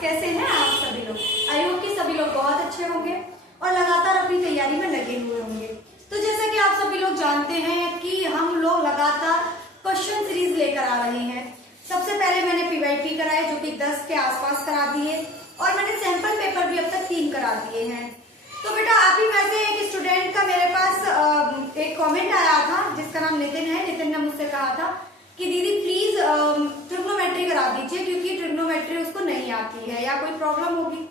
कैसे हैं आप सभी लोग? आई होप कि सभी लोग बहुत अच्छे होंगे और लगातार अपनी तैयारी में लगे हुए होंगे। तो जैसा कि आप सभी लोग जानते हैं कि हम लोग लगातार क्वेश्चन सीरीज लेकर आ रहे हैं। सबसे पहले मैंने पीवाईटी कराए जो कि 10 के आसपास करा दिए और मैंने सैंपल पेपर भी अब तक 3 करा दिए हैं। तो बेटा आप ही में से एक स्टूडेंट का मेरे पास एक कमेंट आया था जिसका नाम नितिन है। नितिन ने मुझसे कहा था कि दीदी प्लीज ट्रिग्नोमेट्री करा दीजिए क्योंकि ट्रिग्नोमेट्री उसको नहीं आती है या कोई प्रॉब्लम होगी।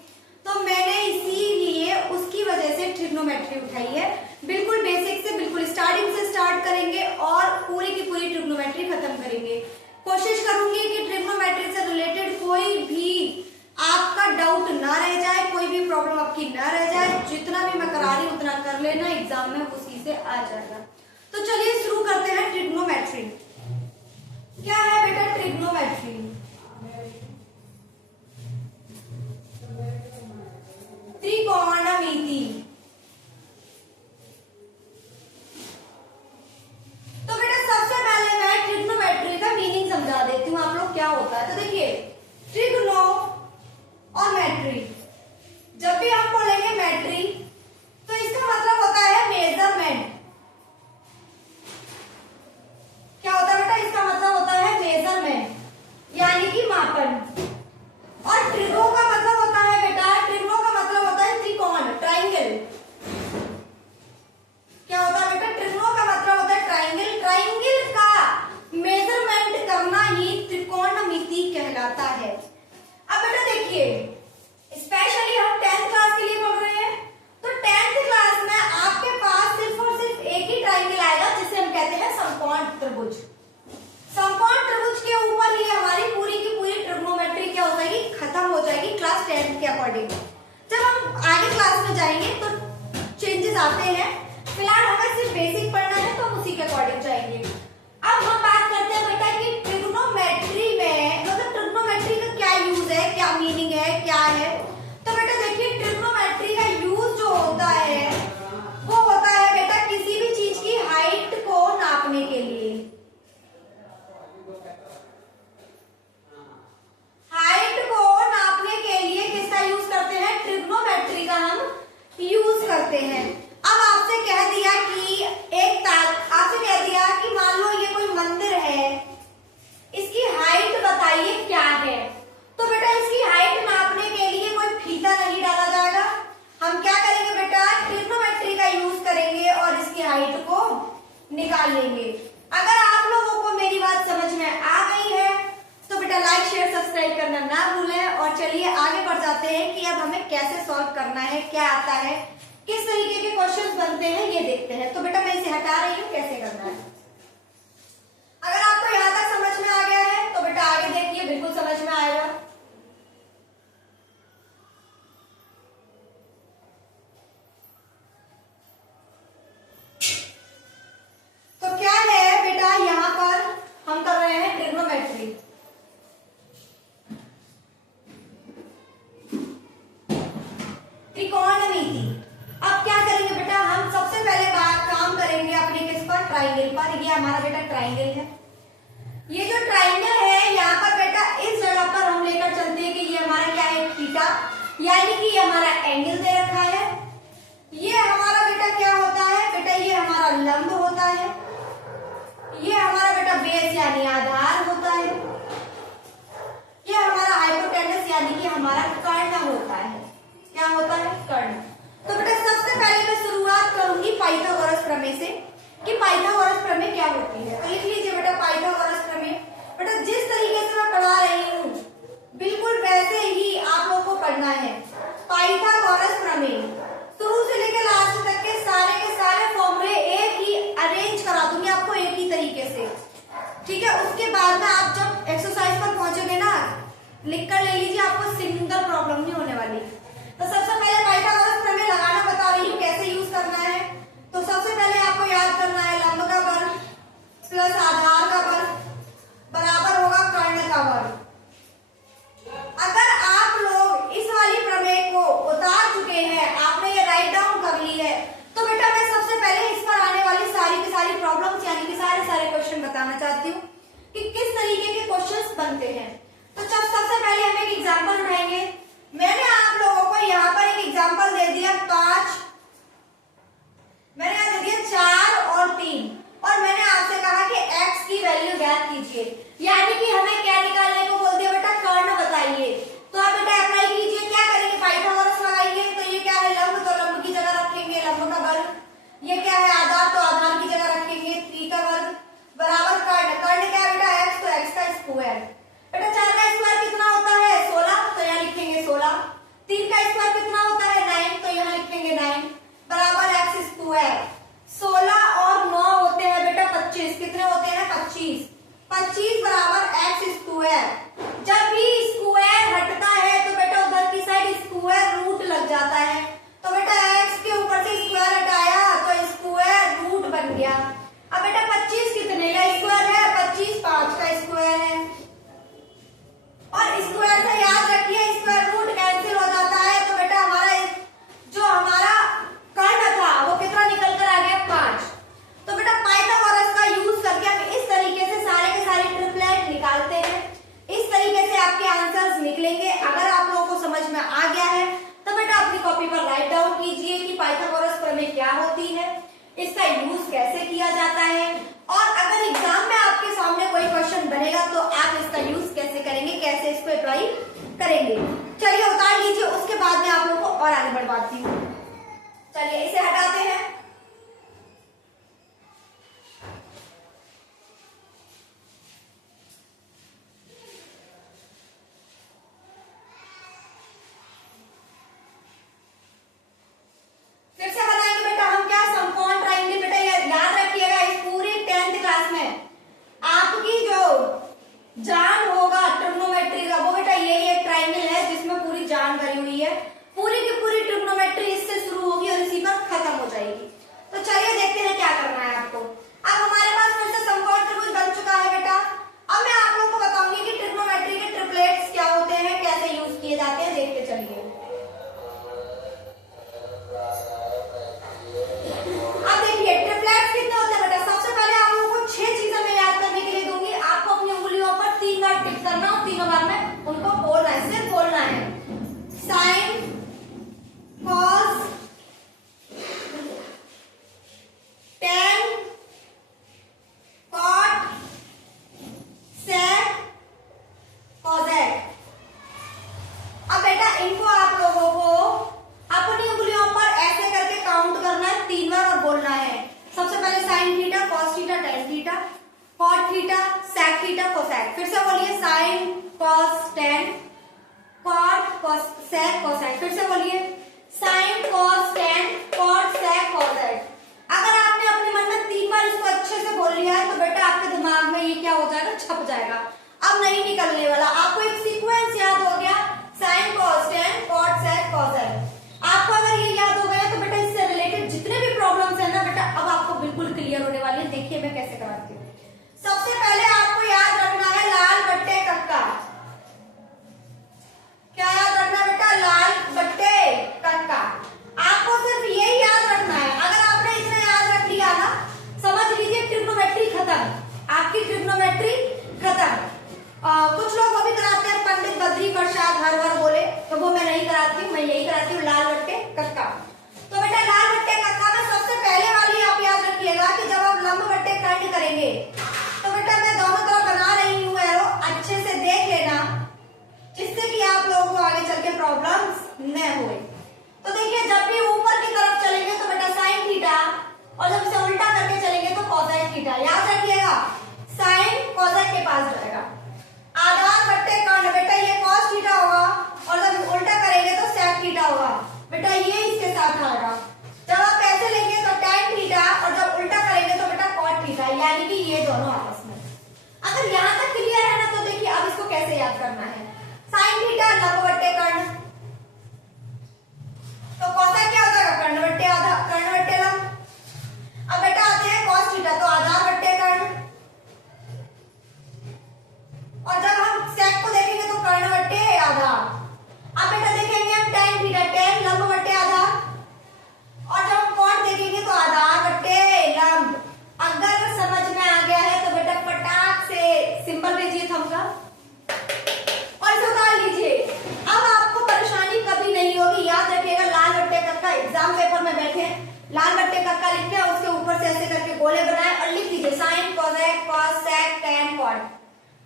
तो मैंने इसीलिए उसकी वजह से ट्रिग्नोमेट्री उठाई है। बिल्कुल बेसिक से, बिल्कुल स्टार्टिंग से स्टार्ट करेंगे और पूरी की पूरी ट्रिग्नोमेट्री खत्म करेंगे। कोशिश करूंगी कि ट्रिग्नोमेट्री से रिलेटेड कोई भी आपका डाउट ना रह जाए, कोई भी प्रॉब्लम आपकी ना रह जाए। जितना भी मैं करा रही हूं उतना कर लेना, एग्जाम में उसी से आ जाएगा। तो चलिए शुरू करते हैं। ट्रिग्नोमेट्री क्या है बेटा? ट्रिग्नोमेट्री त्रिकोणमिति। तो बेटा सबसे पहले मैं ट्रिग्नोमेट्री का मीनिंग समझा देती हूँ आप लोग क्या होता है। तो देखिए ट्रिग्नो और मेट्री, जब भी हम बोलेंगे मेट्री तो इसका मतलब होता है मेजरमेंट। क्या होता है बेटा? इसका मतलब होता है मेजरमेंट यानी कि मापन। और ट्रिगो का मतलब होता है बेटा, ट्रिगो का मतलब होता है त्रिकोण, ट्राइंगल। क्या होता है बेटा? ट्रिगो का मतलब होता है ट्राइंगल। ट्राइंगल का मेजरमेंट करना ही त्रिकोणमिति कहलाता है। अब बेटा देखिए स्पेशली हम 10th क्लास के लिए पढ़ रहे हैं। तो 10th क्लास में आपके पास सिर्फ और सिर्फ एक ही ट्राइंगल आएगा जिसे हम कहते हैं समकोण त्रिभुज। समकोण त्रिभुज के ऊपर ही हमारी पूरी की पूरी ट्रिग्नोमेट्री क्या हो जाएगी? खत्म हो जाएगी क्लास 10th के अकॉर्डिंग। जब हम आगे क्लास में जाएंगे तो चेंजेस आते हैं। फिलहाल हमें सिर्फ बेसिक पढ़ना है तो हम उसी के अकॉर्डिंग जाएंगे। अब हम बात करते हैं बेटा कि ट्रिग्नोमेट्री में मतलब ट्रिग्नोमेट्री का क्या यूज है, क्या मीनिंग है, क्या है। तो बेटा देखिए ट्रिग्नोमेट्री का यूज जो होता है वो होता है बेटा किसी भी चीज की हाइट को नापने के लिए। हाइट को नापने के लिए किसका यूज करते हैं? ट्रिग्नोमेट्री का हम यूज करते हैं। अब आपसे कह दिया कि आपसे कह दिया कि मान लो ये कोई मंदिर है, इसकी हाइट बताइए क्या है। तो बेटा इसकी हाइट नापने के लिए कोई फीता नहीं डाला जाएगा। हम क्या करेंगे बेटा? ट्रिग्नोमेट्री का यूज करेंगे और इसकी हाइट को निकाल लेंगे। अगर आप लोगों को मेरी बात समझ में आ गई है तो बेटा लाइक शेयर सब्सक्राइब करना ना भूलें। और चलिए आगे बढ़ जाते हैं कि अब हमें कैसे सॉल्व करना है, क्या आता है, किस तरीके के क्वेश्चंस बनते हैं ये देखते हैं। तो बेटा मैं इसे हटा रही हूँ, कैसे करना है। अगर आपको यहां तक समझ में आ गया है तो बेटा आगे देखिए, बिल्कुल समझ में आएगा। तो क्या है बेटा, यहां पर हम कर रहे हैं ट्रिग्नोमेट्री। त्रिकोणमिति। अब क्या करेंगे बेटा? हम सबसे पहले काम करेंगे अपने किस पर? ट्राइंगल पर। ये हमारा बेटा ट्राइंगल है। ये जो ट्राइंगल है यहाँ पर बेटा इस जगह पर हम लेकर चलते हैं कि ये हमारा क्या है? थीटा, यानी कि ये हमारा एंगल दे रखा है। ये हमारा बेटा क्या होता है? बेटा ये हमारा लंब होता है। ये हमारा बेटा बेस यानी आधार होता है। ये हमारा हाइपोटेनस यानी कि हमारा कर्ण होता है। क्या होता है? कर्ण। तो बेटा सबसे पहले मैं शुरुआत करूंगी पाइथागोरस प्रमेय से कि पाइथागोरस प्रमेय क्या होती है। तो लिख लीजिए बेटा पाइथागोरस प्रमेय। बेटा जिस तरीके से मैं पढ़ा रही हूँ बिल्कुल वैसे ही आप लोगों को पढ़ना है। पाइथागोरस प्रमेय शुरू से लेकर लास्ट तक के सारे फॉर्मूले एक ही अरेंज करा दूंगी आपको एक ही तरीके से, ठीक है। उसके बाद में आप जब एक्सरसाइज पर पहुंचोगे ना, लिख कर ले लीजिए, आपको सिंगल प्रॉब्लम नहीं होने वाली। तो सबसे पहले पाइथागोरस प्रमेय लगाना बता रही हूँ कैसे यूज करना है। तो सबसे पहले आपको याद करना है लंब का वर्ग प्लस आधार का वर्ग बराबर होगा कर्ण का वर्ग। अगर आप लोग इस वाली प्रमेय को उतार चुके हैं, आपने ये राइट डाउन कर ली है, तो बेटा मैं सबसे पहले इस पर आने वाली सारी की सारी प्रॉब्लम्स यानी कि सारे क्वेश्चन बताना चाहती हूँ कि किस तरीके के क्वेश्चंस बनते हैं। तो सबसे पहले हम एक एग्जांपल उठाएंगे। आपके आंसर्स निकलेंगे। अगर आप लोगों को समझ में आ गया है तो बेटा अपनी कॉपी पर राइट डाउन कीजिए कि पाइथागोरस प्रमेय क्या होती है, इसका यूज कैसे किया जाता है, और अगर एग्जाम में आपके सामने कोई क्वेश्चन बनेगा तो आप इसका यूज कैसे करेंगे, कैसे इसको अप्लाई करेंगे। चलिए उतार लीजिए, उसके बाद में आप लोगों को और आगे बढ़वाती हूँ। चलिए इसे हटाते हैं। फिर से बताएंगे बेटा हम क्या, समकोण ट्रायंगल। बेटा याद रखिएगा इस पूरी 10th क्लास में आपकी जो जान होगा ट्रिग्नोमेट्री का, वो बेटा यही एक ट्रायंगल है जिसमें पूरी जान भरी हुई है। पूरी की पूरी ट्रिग्नोमेट्री इससे शुरू होगी और इसी पर खत्म हो जाएगी। तो चलिए देखते हैं क्या करना है आपको। अब हमारे पास फिर से समकोण त्रिभुज बन चुका है बेटा। अब मैं आप लोगों को बताऊंगी कि ट्रिग्नोमेट्री के ट्रिपलेट्स क्या होते हैं, कैसे यूज किए जाते हैं, देखते चलिए। अब देखिए ट्रिपलेट्स कितने होते हैं बेटा। सबसे पहले आप लोगों को 6 चीजें मैं याद करने के लिए दूंगी। आपको अपनी उंगलियों पर 3 बार टिक करना और 3 बार में उनको बोलना है, सिर्फ बोलना है। साइन, कॉस, टेन, कॉट, सेक, कॉसेक। अब बेटा इनको आप लोगों को अपनी उंगलियों पर ऐसे करके काउंट करना है 3 बार और बोलना है। सबसे पहले sine theta, cos theta, tan theta, cot theta, sec theta, cosec. फिर से बोलिए sine, cos, tan, cot, cos, sec, cosec. फिर से बोलिए sine, cos, tan, cot, sec, cosec. अगर आपने अपने मन में 3 बार इसको अच्छे से बोल लिया है तो बेटा आपके दिमाग में ये क्या हो जाएगा, छप जाएगा, अब नहीं निकलने वाला। आपको एक सीक्वेंस याद हो गया, sign, cos, tan, cot, sec, cosec. आपको अगर ये याद हो गया तो बेटा इससे रिलेटेड जितने भी प्रॉब्लम्स है ना बेटा अब आपको बिल्कुल क्लियर होने वाली है। देखिए मैं कैसे कराती हूँ। सबसे पहले आपको याद रखना है लाल बट्टे कक्का। क्या याद रखना बेटा, लाल बट्टे कक्का। आपको सिर्फ यही याद रखना है। अगर आपने इतना याद रख लिया ना समझ लीजिए ट्रिग्नोमेट्री खत्म, आपकी ट्रिग्नोमेट्री खत्म। कुछ लोग वो भी कराते हैं पंडित बद्री प्रसाद हर हर बोले, तो वो मैं नहीं कराती हूँ, मैं यही कराती हूँ लाल बट्टे कक्का। तो बेटा लाल बट्टे कक्का में सबसे पहले वाली आप याद रखिएगा कि जब आप लंब बट्टे कर्ण करेंगे तो बेटा मैं दोनों तरफ बना रही हूँ एरो, अच्छे से देख लेना जिससे कि आप लोगों को आगे चल के प्रॉब्लम्स न होए। तो देखिए जब भी ऊपर की तरफ चलेंगे तो बेटा साइन थीटा और जब इसे उल्टा करके चलेंगे तो कोसेक थीटा। याद रखिएगा साइन कोसेक के पास जाएगा। आधार बट्टे कर्ण, बेटा ये कॉस थीटा होगा और जब उल्टा करेंगे तो सेक थीटा होगा। बेटा ये इसके साथ आएगा। जब आप ऐसे लेंगे तो टैन थीटा और जब उल्टा करेंगे तो बेटा कॉट थीटा, यानी कि ये दोनों आपस में। अगर यहाँ तक क्लियर है ना तो देखिए अब इसको कैसे याद करना है। साइन थीटा लंब बट्टे कर्ण, तो कोसेक क्या हो जाएगा, कर्ण बट्टे आधा, कर्ण बट्टे लंब। अब बेटा आते हैं कॉस थीटा, तो आधार बट्टे कर्ण, और जब हम सेक को देखेंगे तो कर्ण बट्टे आधा। अब बेटा देखेंगे हम टेन थीटा, टेन लंब बट्टे आधा, और जब हम कॉट देखेंगे तो आधार बट्टे लंब। अगर समझ में आ गया है तो बेटा फटाक से सिंबल भेजिए थंब का और इसे उतार लीजिए। अब आपको परेशानी कभी नहीं होगी। याद रखिएगा लाल बट्टे कक्का, एग्जाम पेपर में बैठे लाल बट्टे कक्का लिख के उसके ऊपर से ऐसे करके गोले बनाए और लिख लीजिए साइन, कोसेक, कॉस, सेक, टेन, कॉट।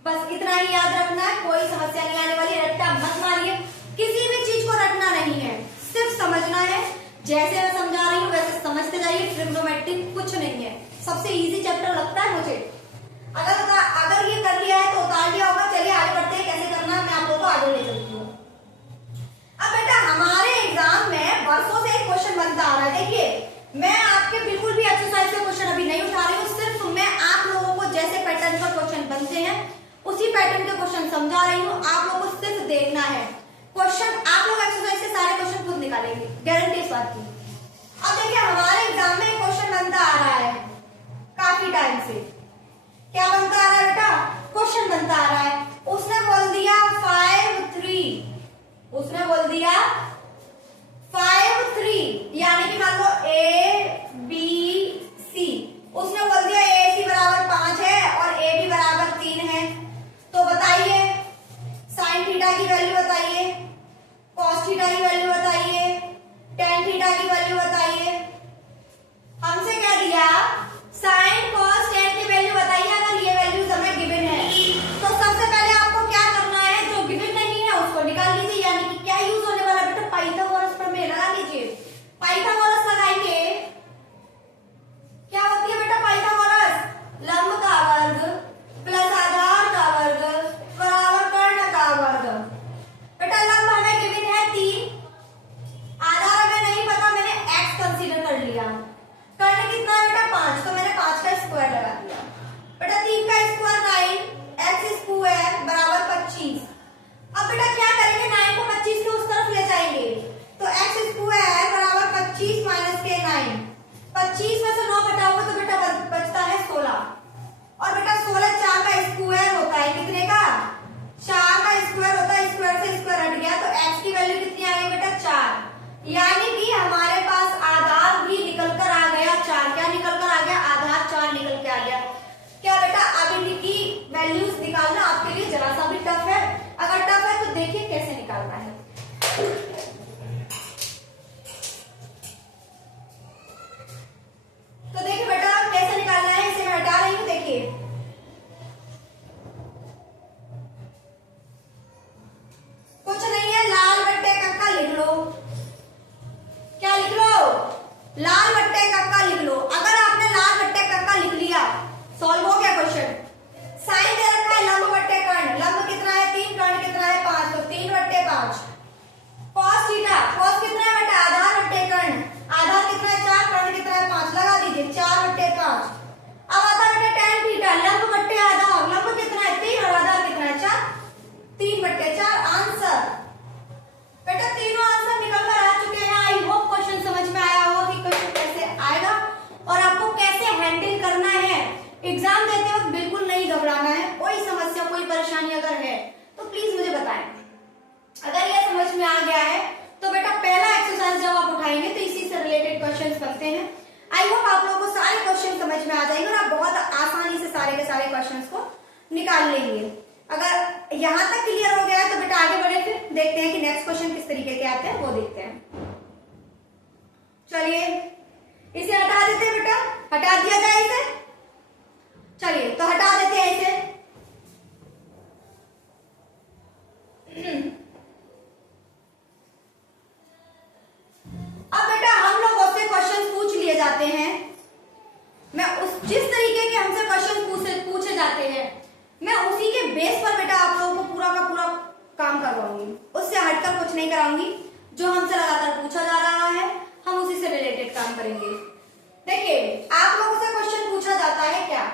बस इतना ही याद रखना है, कोई समस्या नहीं आने वाली। रट्टा मत मारिए, किसी भी चीज को रटना नहीं है, सिर्फ समझना है। जैसे मैं समझा रही हूँ वैसे समझते जाइए। ट्रिग्नोमेट्री कुछ नहीं है, सबसे इजी चैप्टर लगता है मुझे। अगर ये कर लिया है तो उतार लिया होगा। चलिए आगे बढ़ते हैं, कैसे करना है मैं आप लोगों को आगे ले चलती हूँ। अब बेटा हमारे एग्जाम में वर्षों से एक क्वेश्चन बनता आ रहा है। देखिए मैं आपके बिल्कुल भी एक्सरसाइज से क्वेश्चन अभी नहीं उठा रही हूँ, सिर्फ मैं आप लोगों को जैसे पैटर्न पर क्वेश्चन बनते हैं उसी पैटर्न के क्वेश्चन समझा रही हूँ। आप लोगों को सिर्फ देखना है क्वेश्चन, आप लोग एक्सरसाइज से सारे क्वेश्चन खुद निकालेंगे, गारंटी इस बात की। अब देखिए हमारे एग्जाम में क्वेश्चन बनता आ रहा है काफी टाइम से। क्या बनता आ रहा है बेटा, क्वेश्चन बनता आ रहा है। उसने बोल दिया 5-3, उसने बोल दिया 5-3, यानी कि मान लो ABC। उसने बोल दिया AC बराबर 5 है और AB बराबर 3 है। तो बताइए साइन साइन थीटा की वैल्यू बताइए, कॉस थीटा की वैल्यू बताइए, टेन थीटा की वैल्यू बताइए। हमसे क्या दिया, साइन कॉस टेन की वैल्यू बताइए। अगर ये वैल्यूज हमें गिवन है तो सबसे पहले आपको क्या करना है, जो गिवन नहीं है उसको निकाल लीजिए। यानी कि क्या यूज होने वाला बेटा, पाइथागोरस प्रमेय लगा लीजिए। पाइथागोरस लगाएंगे, क्या होती है बेटा पाइथागोरस, लंब का वर्ग प्लस आधार का वर्ग बराबर कर्ण का वर्ग। बेटा लंब हमें गिवन है 3, आधार हमें नहीं पता, मैंने x कंसीडर कर लिया। कर्ण कितना है बेटा 5, तो मैंने 5 का स्क्वायर लगा दिया। बेटा 3 का स्क्वायर 9, x स्क्वायर बराबर 25। अब बेटा क्या करेंगे, 9 को 25 के उस तरफ ले जाएंगे, तो x स्क्वायर बराबर 25 माइनस के 9, 25 में से 9 घटाओगे तो बेटा बचता है 16। और बेटा 16 4 का स्क्वायर होता है, कितने का, 4 का स्क्वायर होता है, स्क्वायर से स्क्वायर हट गया, तो x की वैल्यू कितनी आ गई बेटा 4। यानी कि हमारे पास आधार भी निकल कर आ गया 4। क्या निकल कर आ गया, आधार 4 निकल के आ गया। क्या बेटा अब इनकी वैल्यूज निकालना आपके लिए जरा सा भी टफ है? अगर टफ है तो देखिए कैसे निकालना है। तो देखिए बेटा कैसे निकालना है, इसे मैं हटा रही हूं। देखिए कुछ नहीं है, लाल बट्टे कक्का लिख लो। क्या लिख लो, लाल बट्टे कक्का लिख लो। अगर आपने लाल बट्टे कक्का लिख लिया, सॉल्व हो गया क्वेश्चन। साइन दे रखा है लंब बट्टे कर्ण, लंब कितना है 3, कर्ण कितना है 5, तो 3 बट्टे 5। कॉस थीटा, कॉस कितना है बेटा, आधार बट्टे कर्ण, आधार कितना है 4, कर्ण कितना है 5, लगा दीजिए 4 बट्टे 5। अब आता बेटा टेन थीटा, लंब बट्टे आधार, लंब कितना है 3 और आधार कितना है 4, 3 बट्टे 4। आंसर बेटा तीनों आंसर निकल कर आ चुके हैं। आई होप क्वेश्चन समझ में आया होगा कि क्वेश्चन कैसे आएगा और आपको कैसे हैंडल करना है। एग्जाम देते वक्त बिल्कुल नहीं घबराना है। कोई समस्या कोई परेशानी अगर है तो प्लीज मुझे बताएं। अगर ये समझ में आ गया है तो बेटा पहला एक्सरसाइज जब आप उठाएंगे तो इसी से रिलेटेड क्वेश्चंस बनते हैं। आई होप आप लोगों को सारे क्वेश्चन समझ में आ जाएंगे और आप बहुत आसानी से सारे के सारे क्वेश्चंस को निकाल लेंगे। अगर यहां तक क्लियर हो गया है तो बेटा आगे बढ़े, फिर देखते हैं कि नेक्स्ट क्वेश्चन किस तरीके के आते हैं, वो देखते हैं। चलिए इसे हटा देते हैं बेटा, हटा दिया जाए इसे। चलिए तो हटा देते हैं इसे। अब बेटा हम लोगों से क्वेश्चन पूछ लिए जाते हैं, मैं उस जिस तरीके के हमसे क्वेश्चन पूछे जाते हैं मैं उसी के बेस पर बेटा आप लोगों को पूरा का पूरा काम करवाऊंगी, उससे हटकर कुछ नहीं कराऊंगी। जो हमसे लगातार पूछा जा रहा है हम उसी से रिलेटेड काम करेंगे। देखिए आप लोगों से क्वेश्चन पूछा जाता है क्या,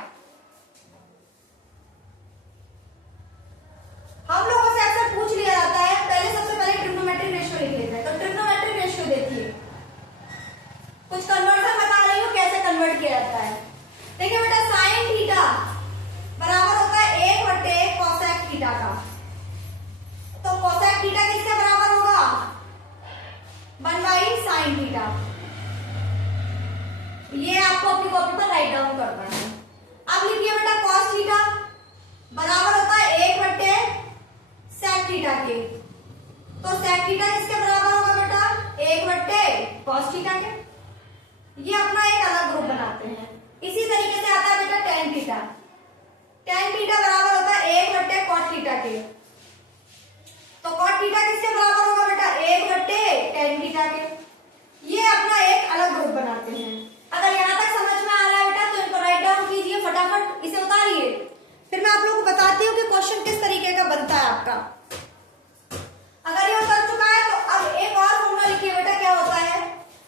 हम लोगों से अक्सर पूछ लिया जाता है, पहले सबसे पहले ट्रिग्नोमेट्रिक रेशियो लिख लेते हैं। तो ट्रिग्नोमेट्रिक रेशियो देखिए, कुछ कन्वर्जन बता रही हूँ कैसे कन्वर्ट किया जाता है। देखिए बेटा साइन थीटा बराबर होता है 1/cosec थीटा का, तो cosec थीटा किसके बराबर होगा, 1/sin थीटा। ये आपको अपनी कॉपी पर राइट डाउन करना है। अब लिखिए बेटा cos थीटा बराबर होता है 1/sec थीटा के, तो sec थीटा किसके बराबर होगा बेटा, 1/cos थीटा के। ये अपना एक अलग ग्रुप बनाते हैं। इसी तरीके से आता है बेटा tan थीटा, tan थीटा बराबर होता है 1/cot थीटा के, तो cot थीटा किसके बराबर होगा बेटा, 1/tan थीटा के। ये अपना एक अलग ग्रुप बनाते हैं। अगर यहां तक समझ में आ रहा है बेटा तो इनको राइट डाउन कीजिए, फटाफट इसे उतारिए, फिर मैं आप लोगों को बताती हूँ कि क्वेश्चन किस तरीके का बनता है आपका। अगर ये उतर चुका है तो अब एक और फॉर्मूला लिखिए बेटा, क्या होता है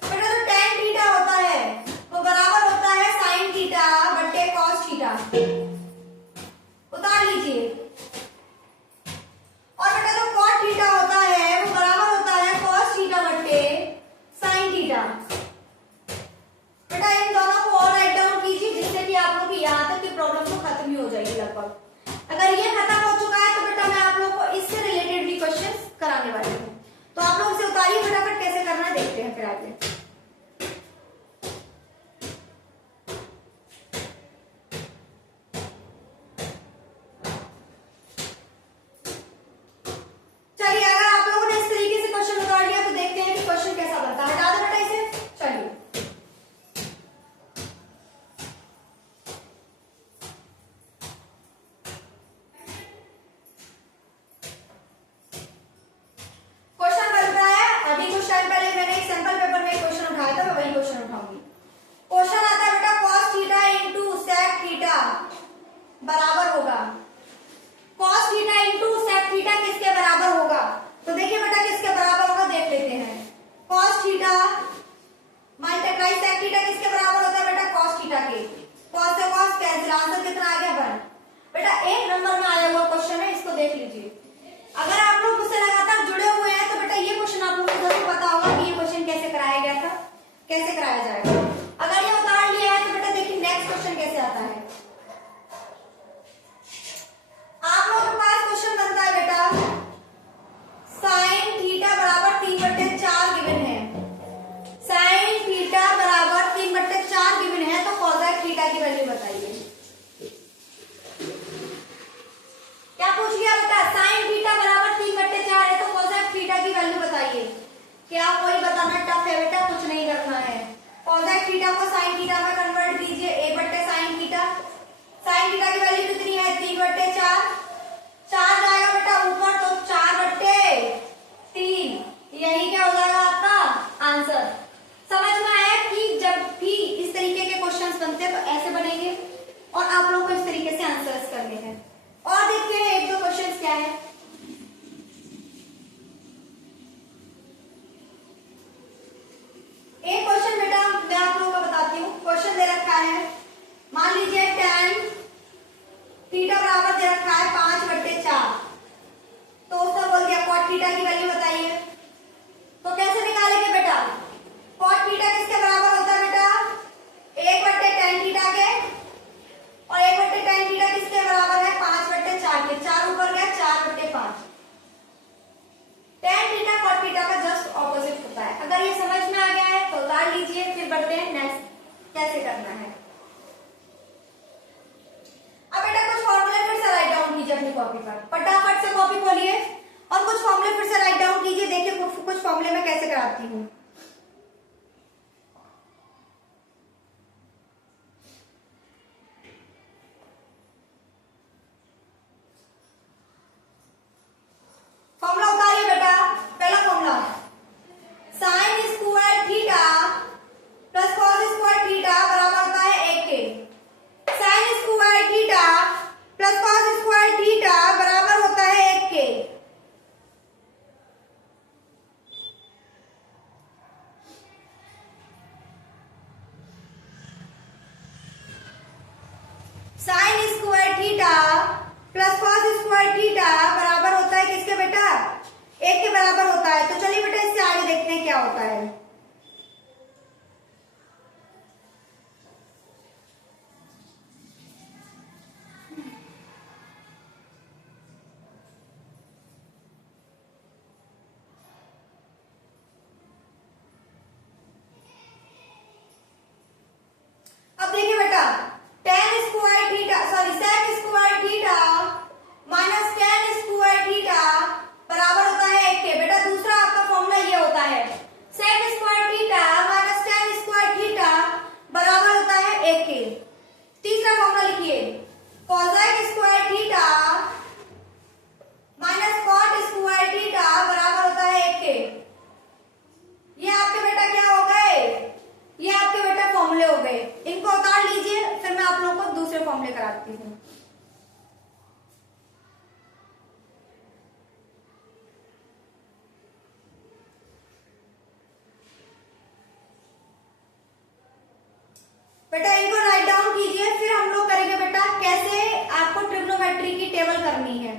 बेटा, जो tan थीटा होता है वो बराबर होता है sin थीटा बट्टे cos थीटा, उतार लीजिए। और बेटा जो cot थीटा होता है वो बराबर होता है cos थीटा बट्टे sin थीटा। बेटा इन दोनों को और राइट डाउन कीजिए जिससे कि आप लोग की यहाँ तक की प्रॉब्लम तो खत्म ही हो जाएगी लगभग। अगर ये खत्म हो चुका है तो बेटा मैं आप लोग को इससे रिलेटेड भी क्वेश्चंस कराने वाली हूँ, तो आप लोग इसे उतारिए फटाफट, कैसे करना है देखते हैं फिर आगे। थीटा किसके बराबर होता है बेटा? कॉस थीटा के। कॉस से कॉस कैंसिल, आंसर कितना आ गया? 1। बेटा 1 नंबर में आया हुआ क्वेश्चन है, इसको देख लीजिए। अगर आप लोग मुझसे लगातार जुड़े हुए हैं तो बेटा ये क्वेश्चन आप लोगों को जरूर पता होगा कि ये क्वेश्चन कैसे कराया गया था, कैसे कराया जाएगा। अगर ये उतार लिया है तो बेटा देखिए नेक्स्ट क्वेश्चन कैसे आता है। आप लोगों के पास क्वेश्चन बनता है बेटा साइन थीटा बराबर 3/4 गिवन है। साइन थीटा बराबर 3/4 गिवन है, तो कॉसेक थीटा की वैल्यू बताइए। क्या पूछ लिया बेटा? साइन थीटा बराबर 3/4 है, तो कॉसेक थीटा की वैल्यू बताइए। क्या कोई बताना टफ है बेटा? कुछ नहीं करना है। कॉसेक थीटा को साइन थीटा में कन्वर्ट कीजिए, a/sin थीटा। साइन थीटा की वैल्यू कितनी है? 3/4। 4 जाएगा बेटा ऊपर, तो 4/3। यही क्या हो जाएगा आपका आंसर। समझ में आया कि जब भी इस तरीके के क्वेश्चंस बनते हैं तो ऐसे बनेंगे और आप लोगों को इस तरीके से आंसर्स करने हैं। और देखते हैं 1-2 क्वेश्चंस क्या है। एक क्वेश्चन बेटा मैं आप लोगों को बताती हूँ। क्वेश्चन दे रखा है, मान लीजिए tan थीटा बराबर दे रखा है 5/4, तो उसने बोल दिया cot थीटा की वैल्यू बताइए। तो कैसे निकालेंगे बेटा? cot थीटा किसके बराबर होता है बेटा? 1/tan थीटा के, और 1/tan थीटा किसके बराबर है? 5/4 के। 4 ऊपर गया, 4/5। tan थीटा cot थीटा का जस्ट ऑपोजिट होता है। अगर ये समझ में आ गया है तो उतार लीजिए, फिर बढ़ते हैं नेक्स्ट कैसे करना है। अब बेटा कुछ फॉर्मूले फिर से राइट डाउन कीजिए अपनी कॉपी पर। फटाफट से कॉपी खोलिए और कुछ फॉर्मूले फिर से राइट डाउन कीजिए। देखिए कुछ फॉर्मूले मैं कैसे कराती हूँ। फॉर्मूला उतारिए बेटा। पहला formula sine square theta plus cos square theta बराबर होता है 1 के। Sine square theta plus cos square theta बराबर होता है 1 के। Sine square theta plus cos square theta बराबर होता है किसके बेटा? 1 के बराबर होता है। तो चलिए बेटा इससे आगे देखते हैं क्या होता है। अब देखिए बेटा tan square theta sorry sec square theta minus tan square theta बराबर होता है 1 के। बेटा दूसरा आपका फॉर्मूला ये होता है sec square theta minus tan square theta बराबर होता है 1 के। तीसरा फॉर्मूला लिखिए cosec square theta minus cot square theta बराबर होता है 1 के। ये आपके बेटा क्या हो गए? ये आपके बेटा फॉर्मूले हो गए। इनको उतार लीजिए, फिर मैं आप लोगों को दूसरे फॉर्मूले कराती हूँ। बेटा इनको राइट डाउन कीजिए, फिर हम लोग करेंगे बेटा कैसे आपको ट्रिग्नोमेट्री की टेबल करनी है।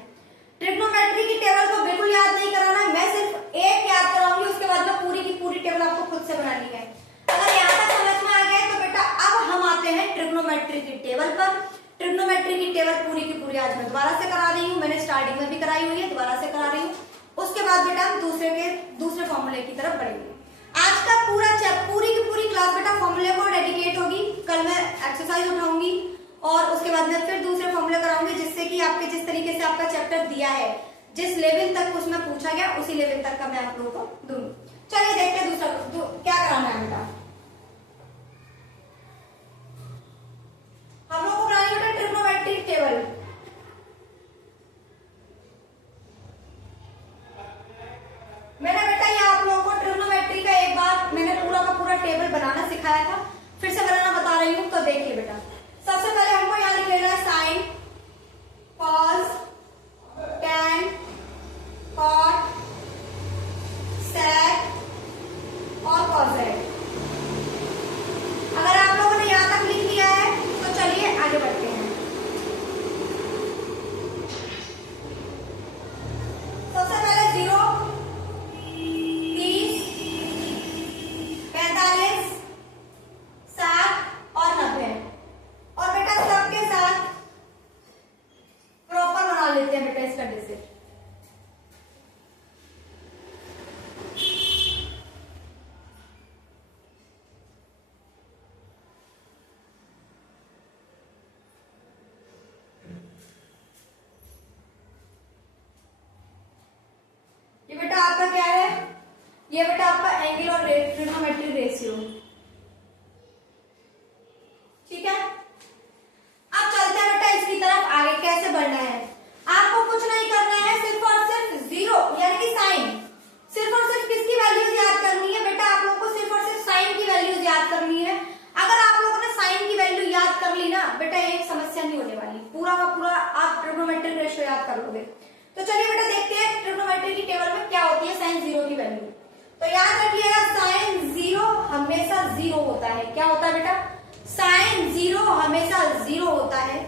ट्रिग्नोमेट्री की टेबल को बिल्कुल याद नहीं कराना, मैं सिर्फ एक याद कराऊंगी, उसके बाद में पूरी की पूरी टेबल आपको खुद से बनानी है। अगर यहाँ तक समझ में आ गया तो बेटा अब हम आते हैं ट्रिग्नोमेट्री की टेबल पर। ट्रिग्नोमेट्री की टेबल पूरी की पूरी आज मैं दोबारा से करा रही हूँ, मैंने स्टार्टिंग में भी कराई हुई है, दोबारा से करा रही हूँ। उसके बाद बेटा हम दूसरे फॉर्मूले की तरफ बढ़ेंगे। आज का पूरी की पूरी क्लास बेटा फॉर्मूले को डेडिकेट होगी। कल मैं एक्सरसाइज उठाऊंगी और उसके बाद में फिर दूसरे फॉर्मूले कराऊंगी, जिससे कि आपके जिस तरीके से आपका चैप्टर दिया है, जिस लेवल तक उसमें पूछा गया उसी लेवल तक का मैं आप लोगों को दूंगी। चलिए देखते हैं दूसरा क्या कराना है बेटा। हम लोग को बनानी बेटा ट्रिग्नोमेट्री टेबल। मैंने बेटा ये आप लोगों को ट्रिग्नोमेट्री का एक बार मैंने पूरा का पूरा टेबल बनाना सिखाया था, फिर से बनाना बता रही हूँ। तो देखिए बेटा सबसे पहले हमको यहाँ लिख लेना है sine, cos, tan, cot, sec और cosec। रेशियो। ठीक है, अब चलते हैं बेटा इसकी तरफ, आगे कैसे बढ़ना है। आपको कुछ नहीं करना है, सिर्फ और सिर्फ जीरो यानी कि साइन, सिर्फ और सिर्फ किसकी वैल्यूज याद करनी है बेटा, आप लोगों को सिर्फ और सिर्फ साइन की वैल्यूज याद करनी है। अगर आप लोगों ने साइन की वैल्यू याद कर ली ना बेटा, एक समस्या नहीं होने वाली, पूरा का पूरा आप ट्रिग्नोमेट्रिक रेशियो याद कर लोगे। तो चलिए बेटा देखते हैं ट्रिग्नोमेट्री की टेबल में क्या होती है साइन जीरो की वैल्यू। तो याद रखिएगा साइन जीरो हमेशा जीरो होता है। क्या होता है बेटा, साइन जीरो हमेशा जीरो होता है।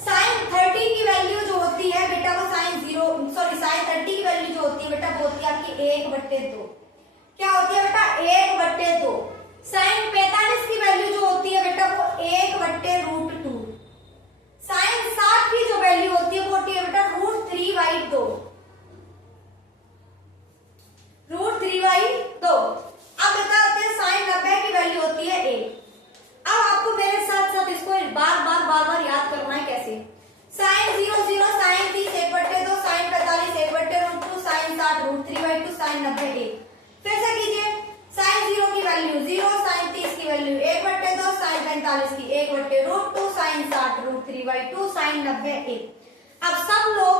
साइन 30 की वैल्यू जो होती है बेटा वो साइन जीरो सॉरी साइन 30 की वैल्यू जो होती है बेटा वो होती है आपकी 1/2। क्या होती है बेटा, 1/2। साइन 45 की वैल्यू जो होती है बेटा वो 1/√2। साइन 60 की जो वैल्यू होती है वो होती है बेटा √3/2। √3/2। अब बता आते हैं साइन 90 की वैल्यू होती है 1। अब आपको मेरे साथ साथ इसको बार बार याद करना है कैसे। Sine 0 sine 30 1/2, sine 45 1/√2, sine 60 √3/2, sine 90 1। फिर से कीजिए, साइन 0 की वैल्यू 0, साइन 30 की वैल्यू 1/2, साइन 45 की 1/√2, साइन 60 √3/2, साइन 90 1। अब सब लोग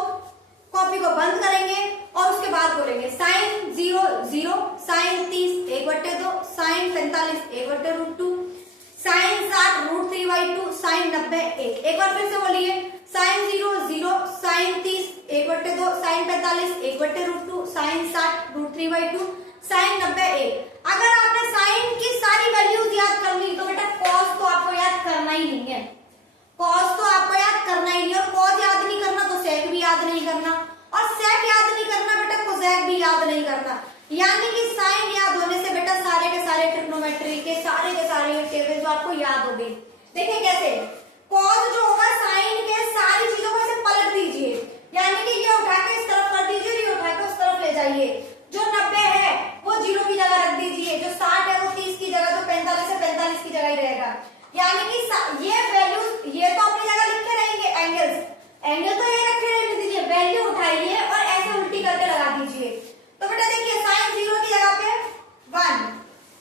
कॉपी को बंद करेंगे और उसके बाद बोलेंगे sine 0 0, sine 30 1/2, sine 45 1/√2, sine 60 √3/2, sine 90 1। एक बार फिर से बोलिए, sine 0 0, sine 30 1/2, sine 45 1/√2, sine 60 √3/2, sine 90 1। अगर आपने साइन की सारी वैल्यूज याद कर ली तो बेटा कॉस तो आपको याद करना ही नहीं है, कॉस तो आपको याद करना ही नहीं, और कॉस याद नहीं करना तो सेक भी याद नहीं करना, और सेक याद नहीं करना बेटा कोसेक भी याद नहीं करना। यानी कि साइन याद होने से बेटा सारे के सारे ट्रिग्नोमेट्री के सारे टेबल जो आपको याद हो गए। देखिए कैसे, कॉस जो होगा साइन के सारी चीजों को ऐसे पलट दीजिए, यानी कि ये उठा के इस तरफ कर दीजिए, ये उठा के उस तरफ ले जाइए। जो 90 है वो 0 की जगह रख दीजिए, जो 60 है वो 30 की जगह, जो 45 है 45 की जगह ही रहेगा। यानी कि ये वैल्यूज ये तो अपनी जगह लिखे रहेंगे, एंगल तो ये रखे रहने दीजिए, वैल्यू उठाइए और ऐसे उल्टी करके लगा दीजिए। तो बेटा देखिए, साइन 0 की जगह पे 1,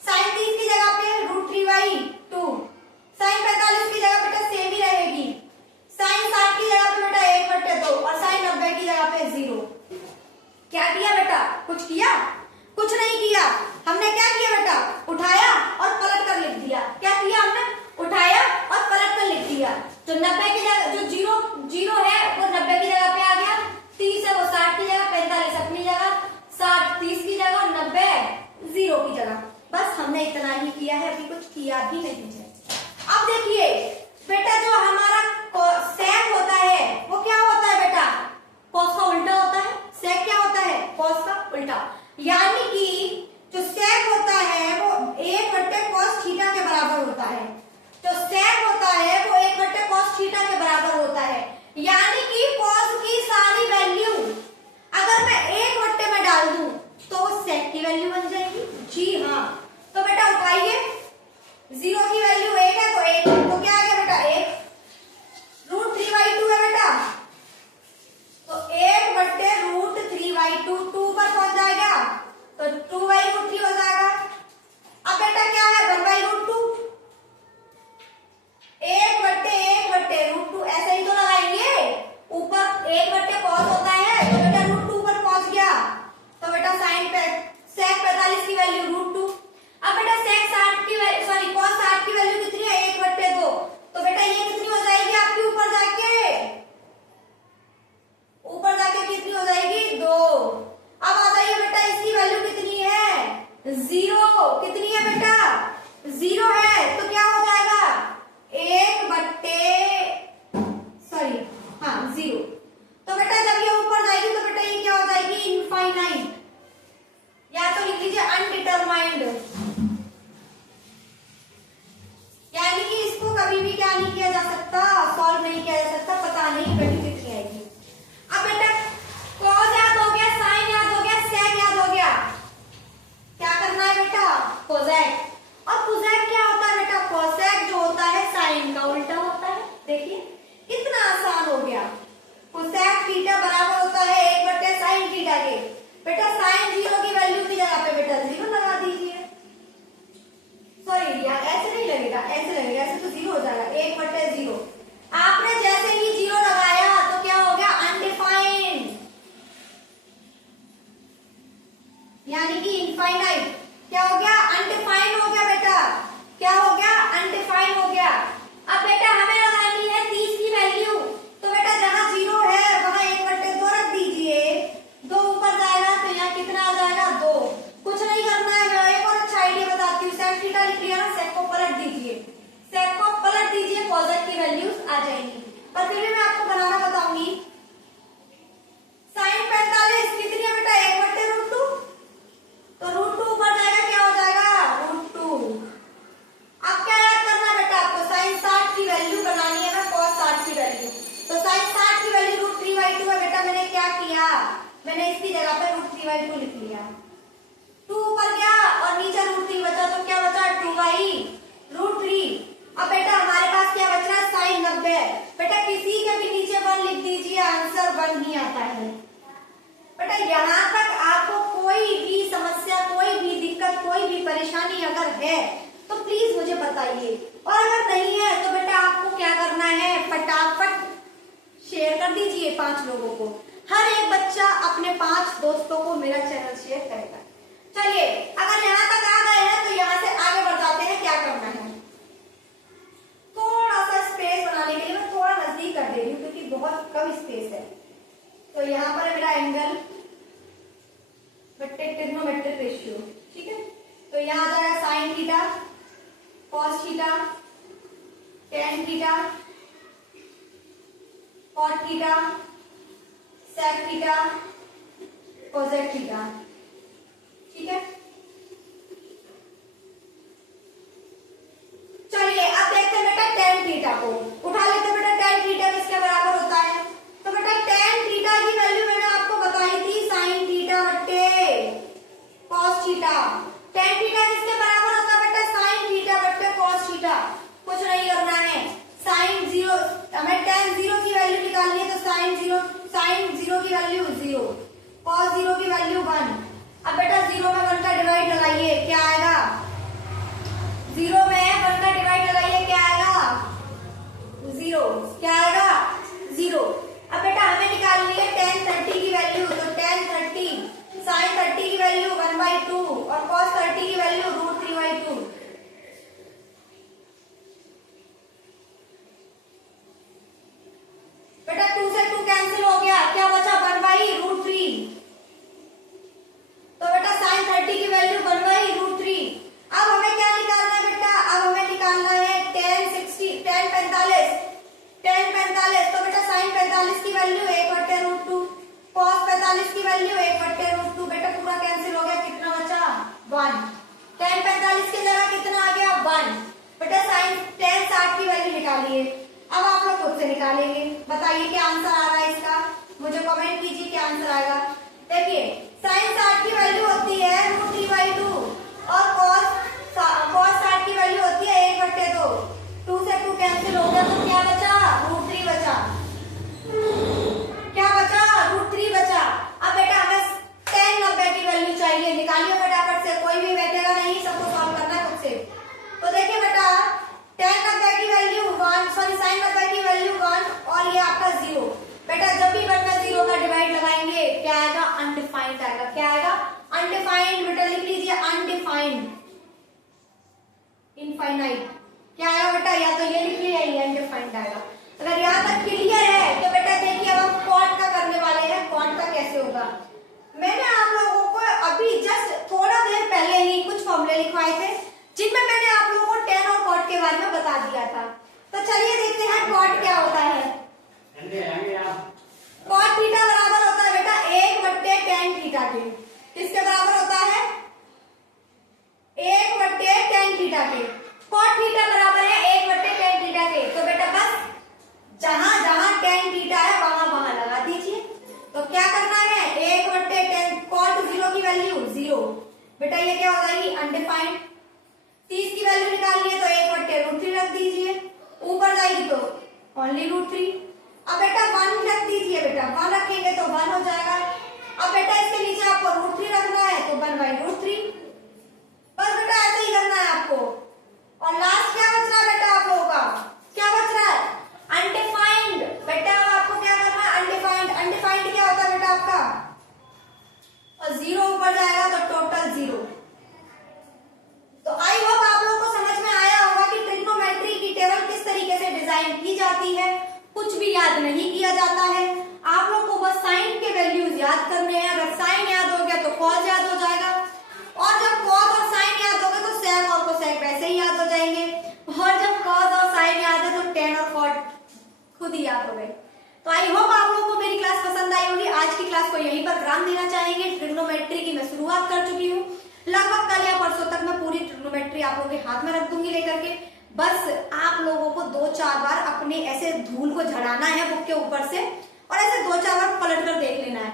साइन 30 की जगह पे √3/2, साइन 45 की जगह बेटा सेम ही रहेगी, साइन 60 की जगह पे बेटा 1/2 और साइन 90 की जगह पे 0। क्या किया बेटा, कुछ किया? कुछ नहीं किया। हमने क्या किया बेटा, उठाया और पलट कर लिख दिया। क्या किया हमने, उठाया और पलट कर लिख दिया। तो 90 की जगह जो 0 है वो 90 की जगह पे आ गया, 30 है वो 60 की जगह, 45 अपनी जगह, 60 30 की जगह, 90 0 की जगह। बस हमने इतना ही किया है, अभी कुछ किया भी नहीं है। अब देखिए बेटा, जो हमारा सेक होता है वो क्या होता है बेटा, कॉस का उल्टा होता है। सेक क्या होता है, कॉस का उल्टा। यानी कि जो सेक होता है वो 1/cos थीटा के बराबर होता है। जो सेक होता है वो 1/cos थीटा के बराबर होता है। यानी कि cos की सारी वैल्यू अगर मैं 1/, में डाल दूं तो वो सेक की वैल्यू बन जाएगी। जी हाँ, तो बेटा उठाइए, 0 की वैल्यू 1 है तो 1 है, तो क्या आ गया बेटा 1, √3/2 है बेटा, तो 1/√3/2 2 पर पहुंच जाएगा तो 2/√3 हो जाएगा। अब बेटा क्या है 1/√2, 1/1/√2 ऐसे ही तो लगाएंगे, ऊपर 1/cos होता है तो बेटा √2 पर पहुंच गया, तो बेटा साइन पे सेक 45 की वैल्यू √2। अब बेटा सेक 60 की सॉरी cos 60 की वैल्यू कितनी है 1/2, तो बेटा ये कितनी हो जाएगी आपकी, ऊपर जाके कितनी हो जाएगी 2। अब आ जाइए बेटा, इसकी वैल्यू कितनी है 0, कितनी है बेटा 0 है, तो क्या हो जाएगा 0। तो बेटा जब ये ऊपर जाएगी तो बेटा ये क्या हो जाएगी इनफाइनाइट, या तो लिख लीजिए अनडिटरमाइंड। यानी कि इसको कभी भी क्या नहीं किया जा सकता, सॉल्व नहीं किया जा सकता, पता नहीं वैल्यू कितनी आएगी। अब बेटा कॉस याद हो गया, साइन याद हो गया, सेक याद हो गया, क्या करना है बेटा कोसेक। और कोसेक क्या होता है बेटा, यानी कि इनफाइनाइट। क्या हो गया? अनडिफाइंड हो गया बेटा। क्या हो गया? अनडिफाइंड हो गया। अब बेटा हमें लगानी है 30 की वैल्यू, तो बेटा जहां 0 है वहां 1/2 रख दीजिए। 2 ऊपर जाएगा तो यहाँ कितना आ जाएगा? 2। कुछ नहीं करना है, मैं एक और अच्छा आइडिया बताती हूँ। सेक थीटा लिख लिया ना, सेक को पलट दीजिए। सेक को पलट दीजिए, कॉसेक की वैल्यूज आ जाएंगी। पर फिर भी मैं आपको बनाना बताऊंगी। साइन 45 कितनी है बेटा? 1/√2। तो √2 ऊपर जाएगा, क्या हो जाएगा? √2। अब क्या याद करना है बेटा आपको? साइन 60 की वैल्यू बनानी है ना, कॉस 60 की वैल्यू। तो साइन 60 की वैल्यू √3/2 है बेटा। मैंने क्या किया? मैंने इसकी जगह पे √3/2 लिख लिया। 2 ऊपर गया और नीचे √3 बचा, तो क्या बचा? 2/√3। अब बेटा हमारे पास क्या बच रहा है? साइन 90। बेटा किसी के भी नीचे 1 लिख दीजिए, आंसर 1 ही आता है। बेटा यहाँ तक आपको कोई भी समस्या, कोई भी दिक्कत, कोई भी परेशानी अगर है तो प्लीज मुझे बताइए, और अगर नहीं है तो बेटा आपको क्या करना है? फटाफट शेयर कर दीजिए 5 लोगों को। हर एक बच्चा अपने 5 दोस्तों को मेरा चैनल शेयर करेगा। चलिए अगर यहाँ तक आ गए हैं तो यहाँ से आगे बढ़ जाते हैं। क्या करना है? थोड़ा सा स्पेस बनाने के लिए मैं थोड़ा नजदीक कर दे रही हूँ क्योंकि बहुत कम स्पेस है। तो यहाँ पर मेरा एंगल बट्टे ट्रिग्नोमेट्रिक रेशियो, ठीक है। तो यहाँ आ जाएगा sine theta, cos theta, tan theta, cot theta, sec theta, cosec theta, ठीक है। चलिए अब देखते हैं बेटा टेन थीटा को। उठा लेते बेटा टेन थीटा किसके बराबर होता है? तो बेटा टेन थीटा की वैल्यू मैंने आपको बताई थी, साइन थीटा बट्टे कॉस थीटा। टेन थीटा किसके बराबर होता है बेटा? साइन थीटा बट्टे कॉस थीटा। कुछ नहीं करना है, साइन 0, हमें टेन 0 की वैल्यू निकालनी है, तो साइन 0 की वैल्यू 0, कॉस 0 की वैल्यू 1। अब बेटा 0 में 1 का डिवाइड लगाइए, क्या आएगा? 0 में 1 का डिवाइड लगाइए, क्या आएगा? 0। क्या आएगा? 0। अब बेटा हमें निकालनी है tan 30 की वैल्यू, तो tan 30 sin 30 की वैल्यू 1/2 और cos 30 की वैल्यू √3/2। बेटा 2 से 2 कैंसिल हो गया, क्या बचा? 1/√3। तो बेटा sin 30 की वैल्यू 1/√3। अब हमें क्या निकालना है बेटा? अब हमें निकालना है tan 45। तो बेटा sin 45 की वैल्यू 1/√2, cos 45 की वैल्यू 1/√2। बेटा पूरा कैंसिल हो गया, कितना बचा? 1। tan 45 की जगह कितना आ गया? 1। बेटा sin tan 60 की वैल्यू निकालिए। अब आप लोग खुद से निकालेंगे, बताइए क्या आंसर आ रहा है इसका, मुझे कमेंट कीजिए क्या आंसर आएगा। देखिए sin 60 की वैल्यू होती है √3/2 और cos 60 की वैल्यू होती है 1/2। 2 से 2 कैंसिल हो गया, तो क्या बचा? √3 बचा। क्या बचा? √3 बचा। अब बेटा हमें tan 90 की वैल्यू चाहिए, निकालिए फटाफट से, कोई भी बैठेगा नहीं, सबको सॉल्व करना है खुद से। तो देखिए बेटा tan 90 की वैल्यू 1, सॉरी sin 90 की वैल्यू 1 और ये आपका 0। बेटा जब भी बेटा 0 का डिवाइड लगाएंगे क्या आएगा? अनडिफाइंड आएगा। क्या आएगा? अनडिफाइंड। बेटा लिख लीजिए अनडिफाइंड, इनफाइनाइट। क्या आएगा बेटा? या तो ये लिख लिया, ये अनडिफाइंड आएगा। अगर यहाँ तक क्लियर है तो बेटा देखिए अब हम कॉट का करने वाले हैं। कॉट का कैसे होगा? मैंने आप लोगों को अभी जस्ट थोड़ा देर पहले ही कुछ फॉर्मूले लिखवाए थे जिनमें मैंने आप लोगों को टेन और कॉट के बारे में बता दिया था। तो चलिए देखते हैं कॉट क्या होता है। कॉट थीटा बराबर होता है बेटा 1/tan थीटा के। किसके बराबर होता है? 1/tan थीटा के। कॉट थीटा बराबर है 1/tan थीटा के। तो बेटा बस जहां जहां tan थीटा है वहां वहां लगा दीजिए। तो क्या करना है? 1/tan cot 0 की वैल्यू 0। बेटा ये क्या हो जाएगी? अनडिफाइंड। 30 की वैल्यू निकालनी है तो 1/√3 रख दीजिए, ऊपर जाएगी तो ओनली √3। अब बेटा 1 रख दीजिए, बेटा 1 रखेंगे तो 1 हो जाएगा। अब बेटा इसके नीचे आपको √3 रखना है तो 1/√3। बस बेटा ऐसे ही करना है आपको। और लास्ट क्या बच रहा है बेटा आप लोगों का? क्या बच रहा है? अनडिफाइंड। बेटा आपको क्या करना है? अनडिफाइंड। अनडिफाइंड क्या होता है बेटा आपका? और 0 ऊपर जाएगा तो टोटल ही याद हो गए। तो आई होप आप लोगों को मेरी क्लास पसंद आई होगी। आज की क्लास को यहीं पर विराम देना चाहेंगे। ट्रिग्नोमेट्री की मैं शुरुआत कर चुकी हूँ। लगभग कल या परसों तक मैं पूरी ट्रिग्नोमेट्री आप लोगों के हाथ में रख दूंगी लेकर के। बस आप लोगों को 2-4 बार अपने ऐसे धूल को झड़ाना है बुक के ऊपर से और ऐसे 2-4 बार पलट कर देख लेना है।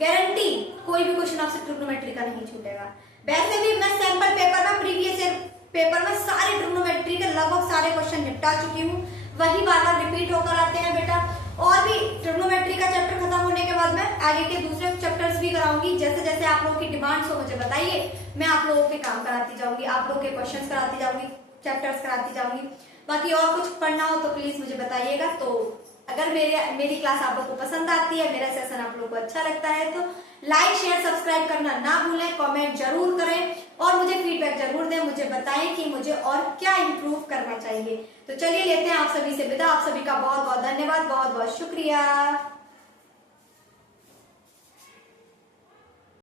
गारंटी कोई भी क्वेश्चन आपसे ट्रिग्नोमेट्री का नहीं छूटेगा। वैसे भी मैं सैंपल पेपर में प्रीवियस ईयर पेपर में सारे ट्रिग्नोमेट्री के लगभग सारे क्वेश्चन निपटा चुकी हूँ। वही बार बार रिपीट होकर आते हैं बेटा। और भी ट्रिग्नोमेट्री का चैप्टर खत्म होने के बाद मैं आगे के दूसरे चैप्टर्स भी कराऊंगी। जैसे जैसे आप लोगों की डिमांड्स हो मुझे बताइए, मैं आप लोगों के काम कराती जाऊंगी, आप लोगों के क्वेश्चंस कराती जाऊंगी, चैप्टर्स कराती जाऊंगी। बाकी और कुछ पढ़ना हो तो प्लीज मुझे बताइएगा। तो अगर मेरी क्लास आप लोग को पसंद आती है, मेरा सेशन आप लोग को अच्छा लगता है तो लाइक शेयर सब्सक्राइब करना ना भूलें, कमेंट जरूर करें और मुझे फीडबैक जरूर दें। मुझे बताएं कि मुझे और क्या इंप्रूव करना चाहिए। तो चलिए लेते हैं आप सभी से विदा। आप सभी का बहुत बहुत धन्यवाद, बहुत बहुत शुक्रिया।